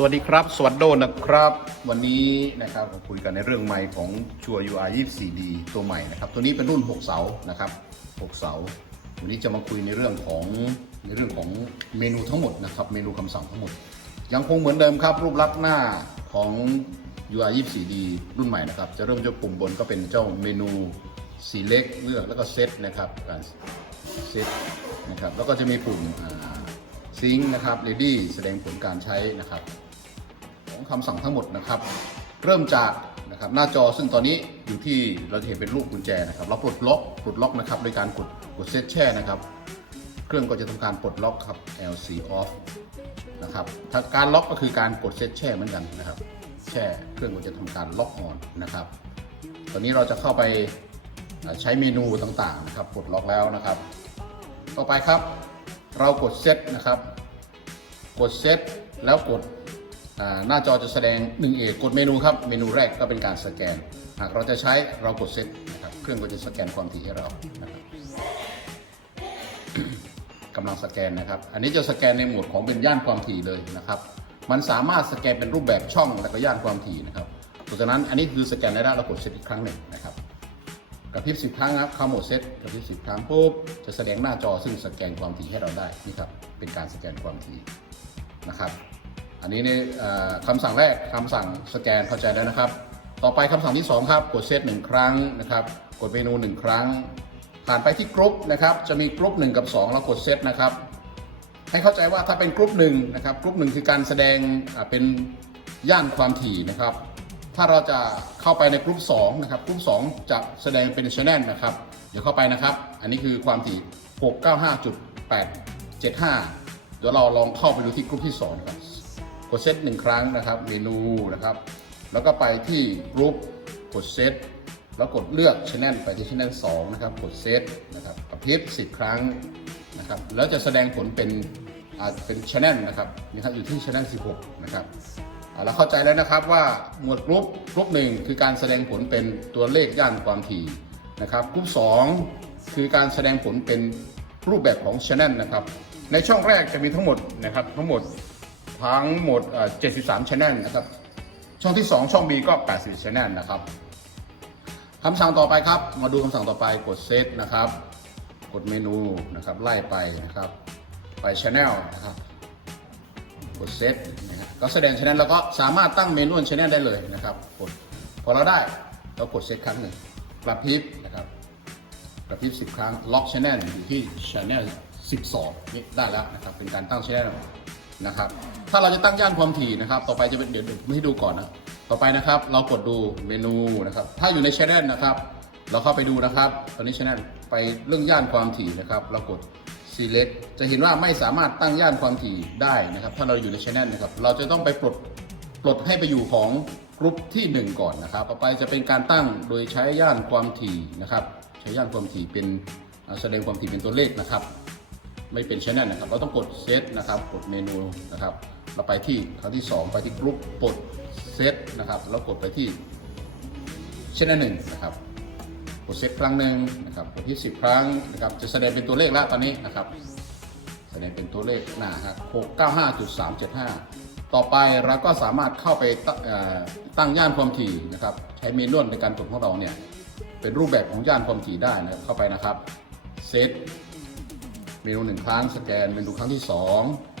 สวัสดีครับ สวัสดีนะครับ วันนี้นะครับเราคุยกันในเรื่องใหม่ของชัวร์ UR 24D ตัวใหม่นะครับ ตัวนี้เป็นรุ่น 6 เสานะครับ 6 เสา วันนี้จะมาคุยในเรื่องของในเรื่องของเมนูทั้งหมดนะครับ เมนูคำสั่งทั้งหมด ยังคงเหมือนเดิมครับ รูปลักษณ์หน้าของ UR 24D รุ่นใหม่นะครับ จะเริ่มจากปุ่มบนก็เป็นเจ้าเมนู select เลือกแล้วก็เซตนะครับการเซตนะครับ แล้วก็จะมีปุ่มซิงค์นะครับ ready แสดงผลการใช้นะครับ ของคำสั่งทั้งหมดนะครับ เริ่มจากนะครับหน้าจอซึ่งตอนนี้อยู่ที่เราจะเห็นเป็นรูปกุญแจนะครับเราปลดล็อกปลดล็อกนะครับโดยการกดกดเซตแช่นะครับ เครื่องก็จะทำการปลดล็อกครับ LC off นะครับาการล็อกก็คือการกดเซตแช่เหมือนกันนะครับ แช่เครื่องก็จะทำการล็อกออนนะครับ ตอนนี้เราจะเข้าไปใช้เมนูต่างๆนะครับปลดล็อกแล้วนะครับ ต่อไปครับ เรากดเซตนะครับ กดเซตแล้วกด หน้าจอจะแสดง1เอกกดเมนูครับ เมนูแรกก็เป็นการสแกน หากเราจะใช้เรากดเซตนะครับ เครื่องก็จะสแกนความถี่ให้เรานะครับกำลังสแกนนะครับ อันนี้จะสแกนในโหมดของเป็นย่านความถี่เลยนะครับ มันสามารถสแกนเป็นรูปแบบช่องและก็ย่านความถี่นะครับเพราะฉะนั้นอันนี้คือสแกนได้แล้วเรากดเซตอีกครั้งหนึ่งนะครับกระพริบสิบครั้งครับเข้าโหมดเซตกระพริบสิบครั้งปุ๊บจะแสดงหน้าจอซึ่งสแกนความถี่ให้เราได้นี่ครับเป็นการสแกนความถี่นะครับ อันนี้เนี่ยคำสั่งแรกคำสั่งสแกนเข้าใจแล้วนะครับ ต่อไปคำสั่งที่สองครับ กดเซตหนึ่งครั้งนะครับ กดเมนูหนึ่งครั้ง ผ่านไปที่กรุ๊ปนะครับ จะมีกรุ๊ปหนึ่งกับสองแล้วกดเซตนะครับ ให้เข้าใจว่าถ้าเป็นกรุ๊ปหนึ่งนะครับ กรุ๊ปหนึ่งคือการแสดงเป็นย่านความถี่นะครับ ถ้าเราจะเข้าไปในกรุ๊ป2นะครับ กรุ๊ป2 จะแสดงเป็นชแนลนะครับ เดี๋ยวเข้าไปนะครับ อันนี้คือความถี่ 695.875 เดี๋ยวเราลองเข้าไปดูที่กรุ๊ปที่2ครับ กดเซตหนึ่งครั้งนะครับเมนูนะครับ แล้วก็ไปที่กรุ๊ปกดเซตแล้วกดเลือกชแนลไปที่ชแนล2นะครับกดเซตนะครับกระพริบ10ครั้งนะครับแล้วจะแสดงผลเป็นอ่าเป็นชแนลนะครับนี่ครับอยู่ที่ชแนล16นะครับอ่าเราเข้าใจแล้วนะครับว่าหมวดกรุ๊ปกรุ๊ปหนึ่งคือการแสดงผลเป็นตัวเลขย่านความถี่นะครับกรุ๊ปสองคือการแสดงผลเป็นรูปแบบของช anel นะครับในช่องแรกจะมีทั้งหมดนะครับทั้งหมด ทั้งหมด 73 channel นะครับ ช่องที่ 2 ช่อง B ก็ 80 channel นะครับคำสั่งต่อไปครับ มาดูคำสั่งต่อไปกดเซตนะครับ กดเมนูนะครับ ไล่ไปนะครับ ไป channel นะครับ กดเซตนะฮะก็แสดงชแนลแล้วก็สามารถตั้งเมนูชแนลได้เลยนะครับ กดพอเราได้เรากดเซตครั้งหนึ่งกระพริบนะครับกระพริบ10 ครั้งล็อกชแนลอยู่ที่ชแนล12นี่ได้แล้วนะครับ เป็นการตั้งชแนลนะครับ ถ้าเราจะตั้งย่านความถี่นะครับ ต่อไปจะเป็นเดี๋ยวเดี๋ยวไม่ให้ดูก่อนนะต่อไปนะครับ เรากดดูเมนูนะครับ ถ้าอยู่ในชแนลนะครับ เราเข้าไปดูนะครับ ตอนนี้ชแนลไปเรื่องย่านความถี่นะครับ เรากด select จะเห็นว่าไม่สามารถตั้งย่านความถี่ได้นะครับ ถ้าเราอยู่ในช anel นะครับ เราจะต้องไปปลดปลดให้ไปอยู่ของกรุ๊ปที่ 1 ก่อนนะครับ ต่อไปจะเป็นการตั้งโดยใช้ย่านความถี่นะครับ ใช้ย่านความถี่เป็นแสดงความถี่เป็นตัวเลขนะครับ ไม่เป็นช anel นะครับ เราต้องกดเซตนะครับ กดเมนูนะครับ เราไปที่ครั้งที่ 2 ไปที่กรุ๊ปปลดเซตนะครับแล้วกดไปที่ช anel หนึ่งนะครับกดเซตครั้งหนึ่งนะครับกดที่ 10 ครั้งนะครับจะแสดงเป็นตัวเลขแล้วตอนนี้นะครับ แสดงเป็นตัวเลขหน้าครับ695.375ต่อไปเราก็สามารถเข้าไปต,ตั้งย่านความถี่นะครับใช้เมนูในการกดของเราเนี่ยเป็นรูปแบบของย่านความถี่ได้นะเข้าไปนะครับเซตเมนูหนึ่งครั้งสแกนเมนูครั้งที่ 2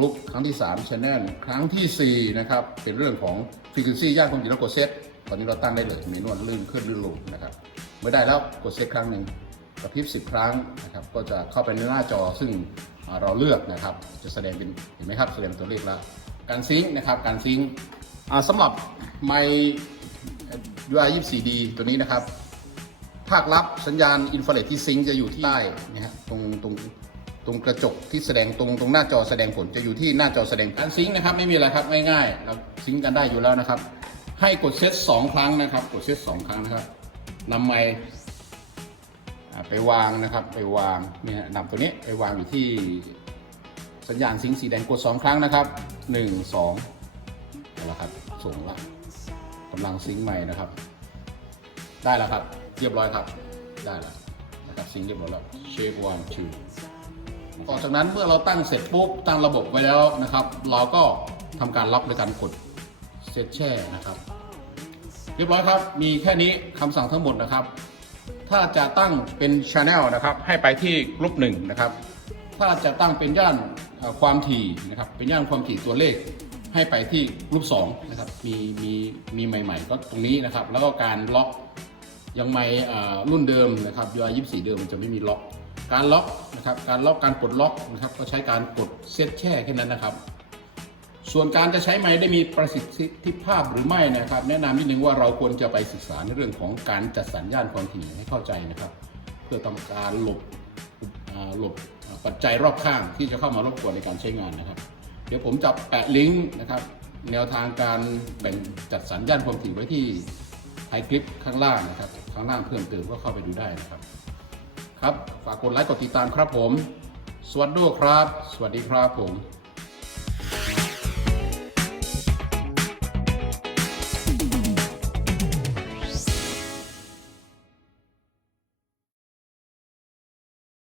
ลุกครั้งที่3 Channel ครั้งทีสี่ 4 นะครับ เป็นเรื่องของ Frequency ย่านความถี่แล้วกดเซตตอนนี้เราตั้งได้เลยเมนูลื่นขึ้นลื่นลงนะครับ เมื่อได้แล้วกดเซตครั้งหนึ่งกระพริบ 10 ครั้งนะครับ ก็จะเข้าไปในหน้าจอซึ่งเราเลือกนะครับ จะแสดงเป็นเห็นไหมครับแสดงตัวเลขแล้ว การซิงค์นะครับ การซิงค์สำหรับไม UI 24D ตัวนี้นะครับ ภาครับสัญญาณอินฟราเรดที่ซิงค์จะอยู่ที่ใต้นะฮะตรงตรง ตรงกระจกที่แสดงตรงตรงหน้าจอแสดงผลจะอยู่ที่หน้าจอแสดงการซิงค์นะครับไม่มีอะไรครับง่ายๆเราซิงค์กันได้อยู่แล้วนะครับ ให้กดเซตสองครั้งนะครับ กดเซตสองครั้งนะครับนำไม่ไปวางนะครับ ไปวางเนี่ยนำตัวนี้ไปวางอยู่ที่สัญญาณซิงค์สีแดงกดสองครั้งนะครับหนึ่งสองเอาละครับส่งละกำลังซิงค์ใหม่นะครับ ได้แล้วครับ เรียบร้อยครับ ได้แล้วนะครับซิงค์เรียบร้อยแล้วเชฟวันทู ต่อจากนั้นเมื่อเราตั้งเสร็จปุ๊บตั้งระบบไว้แล้วนะครับ เราก็ทำการล็อกในการกดเซตแช่นะครับ เรียบร้อยครับ มีแค่นี้คำสั่งทั้งหมดนะครับ ถ้าจะตั้งเป็นช anel นะครับ ให้ไปที่กลุ่มหนึ่งนะครับ ถ้าจะตั้งเป็นย่านความถี่นะครับ เป็นย่านความถี่ตัวเลขให้ไปที่กลุ่มสองนะครับ มีมีมีใหม่ ๆ ก็ตรงนี้นะครับ แล้วก็การล็อกยังไม่อ่ารุ่นเดิมนะครับ UI 24เดิมมันจะไม่มีล็อก การล็อกนะครับ การล็อกการปลดล็อกนะครับ ก็ใช้การกดเซตแช่แค่นั้นนะครับ ส่วนการจะใช้ไม้ได้มีประสิทธิภาพหรือไม่นะครับ แนะนำนิดนึงว่าเราควรจะไปศึกษาในเรื่องของการจัดสรรย่านความถี่ให้เข้าใจนะครับ เพื่อทำการหลบหลบปัจจัยรอบข้างที่จะเข้ามารบกวนในการใช้งานนะครับ เดี๋ยวผมจะแปะลิงก์นะครับ แนวทางการแบ่งจัดสรรย่านความถี่ไว้ที่ไฮคลิปข้างล่างนะครับ ข้างล่างเพิ่มเติมก็เข้าไปดูได้นะครับ ครับ ฝากกดไลค์กดติดตามครับผม สวัสดีครับ สวัสดีครับผม